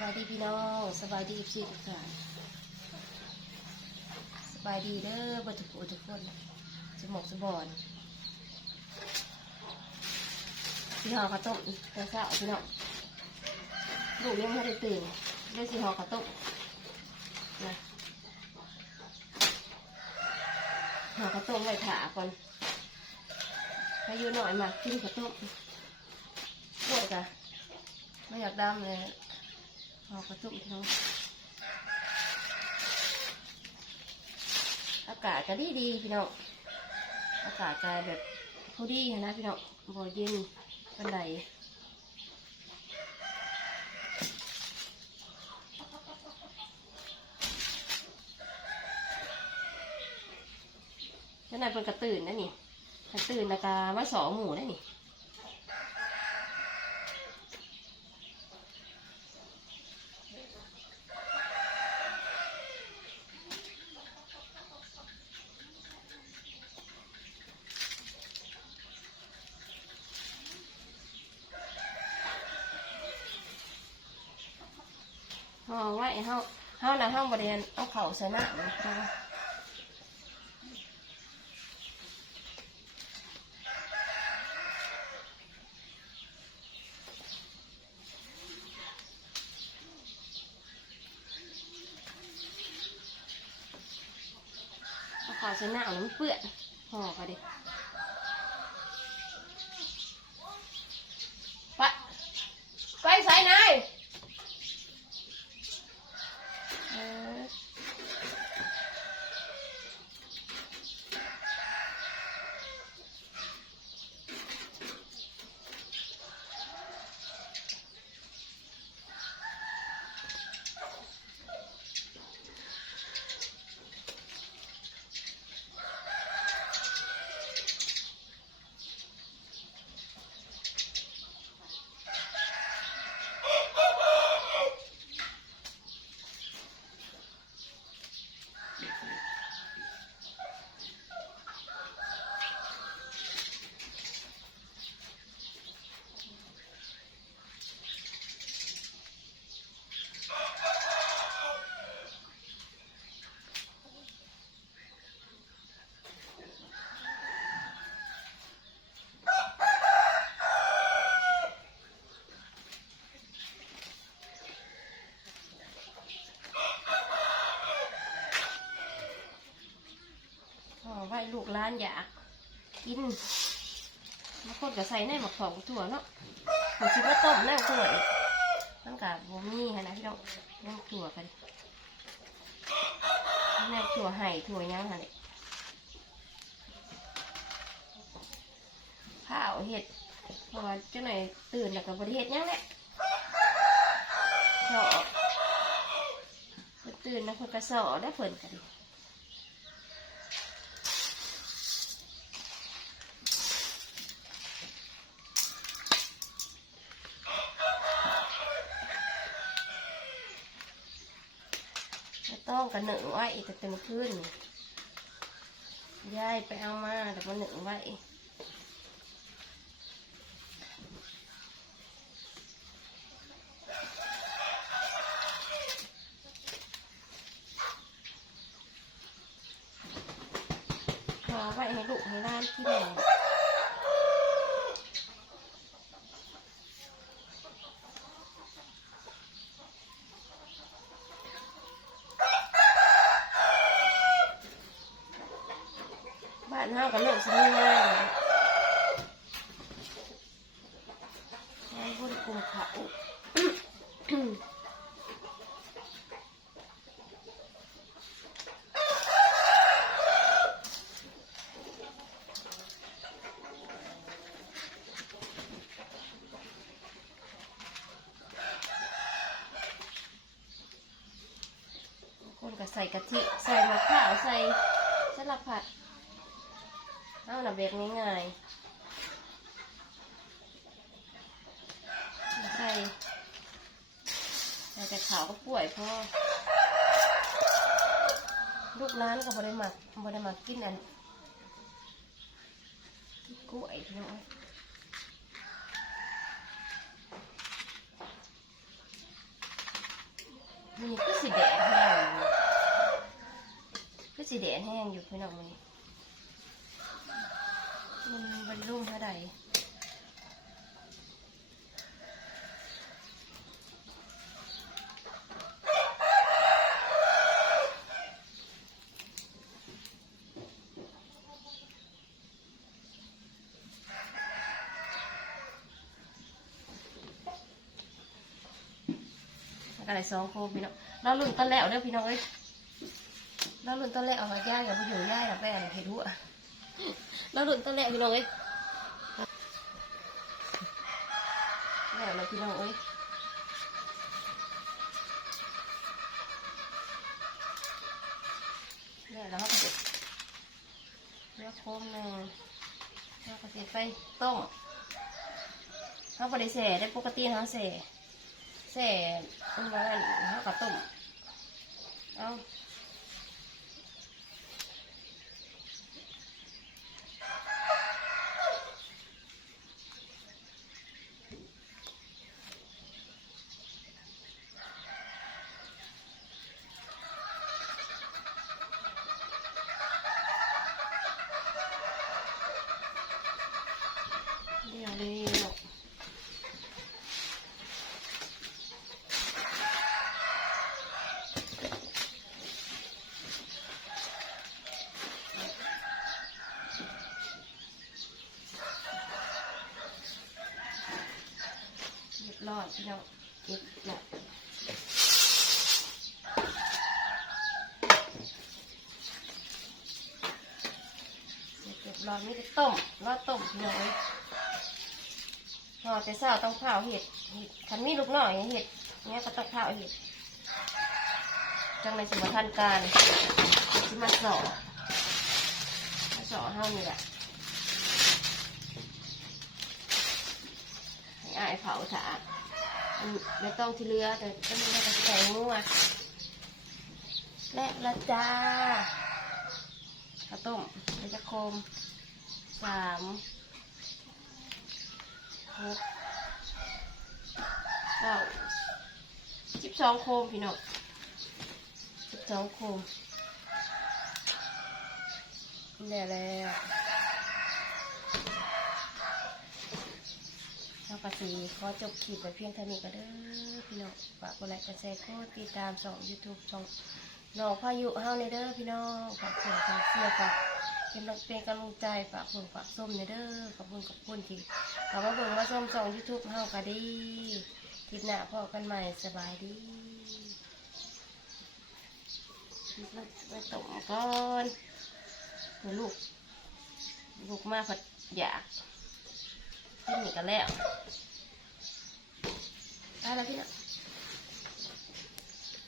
บายดีพี่น้องสบายดีพี่ทุกท่านสบายดีเด้อบัตุกทุกคนสมองสมบอนพี่น้องข้าวต้มแต่เช้าพี่น้องลูกยังไม่ได้ตื่นได้สิหอข้าวต้มนะหอข้าวต้มไว้ถาก่อนให้อายุหน่อยมากินข้าวต้มปวดจ้ะไม่อยากดำเลย พอกระตุกพี่น้องอากาศก็ดีดีพี่น้องอากาศก็แบบพอดีนะพี่น้องบ่เย็นปันใดขนาดเป็นกระตื่นนะนี่กระตื่นแล้วก็มาสองหมูนะนี่ ว้เฮาเฮานะเฮาบริเวณเอาเข่าใส่หน้าเลยนะเอาเข่าใส่หน้ามันเปื้อนห่อก็ดิไปไปใส่นาย เออ ห่อไว้ลูกร้านอยากกินบางคนก็ใส่ในหมักของถั่วเนาะผมคิดว่าต้มแน่ถั่วอีกมันกับบ่มีค่ะนะพี่น้องนั่งถั่วกันนั่ถั่วไห่ถั่วหยังค่ะเนี่ยข้าวเห็ดเพราะว่าเจ้าหน่อยตื่นแล้วก็บริเห็ดหยังแหละเฉาะเพิ่นตื่นแล้วเพิ่นกระสอได้เพิ่นกันดิ ไม่ต้ องกระหนึ่งไว้แต่เต็มขึ้นยายไปเอามาแต่มันหนึ่งไว้ขอไว้ให้ลูกให้ร้านที่หนึ่งบ้านเฮาก็เลิกสิมีงานงานบุญกลุ่มเขา คนก็ ใส่กะทิ ใส่มะพร้าว ใส่สลับผัด เอาหน่ะเบ็ดง่ายๆ ใส่ใส่แต่ขาวก็ป่วยพ่อลูกร้านก็บริมักบริมักกินอันกล้วยพี่น้อง นี่คือสีแดงแห้งอยู่ คือสีแดงแห้งอยู่พี่น้องมันมันบรรลุเท่าไหร่อะไรสองโคพี่น้องเราลุ่นต้นแล้วเด้อพี่น้องเอ้ย เราลุ่นต้นแล้วเอามาย่างอย่าไปอยู่ย่างอย่าไปอะไรเห็ดหัวเราลุ่นต้นแล้วพี่น้องเอ้ยแล้วเลยพี่น้องเอ้ยแล้วเราก็จะเลือกโคมหนึ่งแล้วก็จะไปต้มเขาบริเสได้ปกติเขาเสเสร็จมันว่าเขาก็ต้มเอาเดี๋ยวเร็ว เรียบร้อยพี่น้องเก็บละเสร็บรอยไม่ได้ต้มรอต้มพี่น้องเอ้ยพอแต่เช้าต้องเผาเห็ดเห็ดคันมีลูกน้อยเห็ดเนี้ยก็ต้องเผาเห็ดจังในสมทันการที่มาสอมาสอเฮานี่แหละให้อายเผาถา ไม่ต้องที่เรือแต่ก็ม่ได้ใส่งัวและละจ้าข้าวต้มเดี๋ยวจะโคมสามหกเก้าสิบสองโคมพี่น้องสิบสองโคมแล้แล้ว แล้วก็สีขอจบคลิปไว้เพียงเท่านี้ก็เด้อพี่น้องฝากกดไลค์กดแชร์กดติดตามช่อง YouTube ช่องน้องพายุเฮาในเด้อพี่น้องฝากเสียงฝากเสียฝากเป็นกำลังเป็นกำลังใจฝากเพิ่งฝากส้มในเด้อขอบคุณขอบคุณที่ขอมาเบิ่งมาส้มช่อง YouTube เฮาก็ดีคลิปหน้าพอกันใหม่สบายดีมามาต้มก่อนลูกลูกมาผัดอยาก กินนี่กันแล้วได้แล้วพี่นะ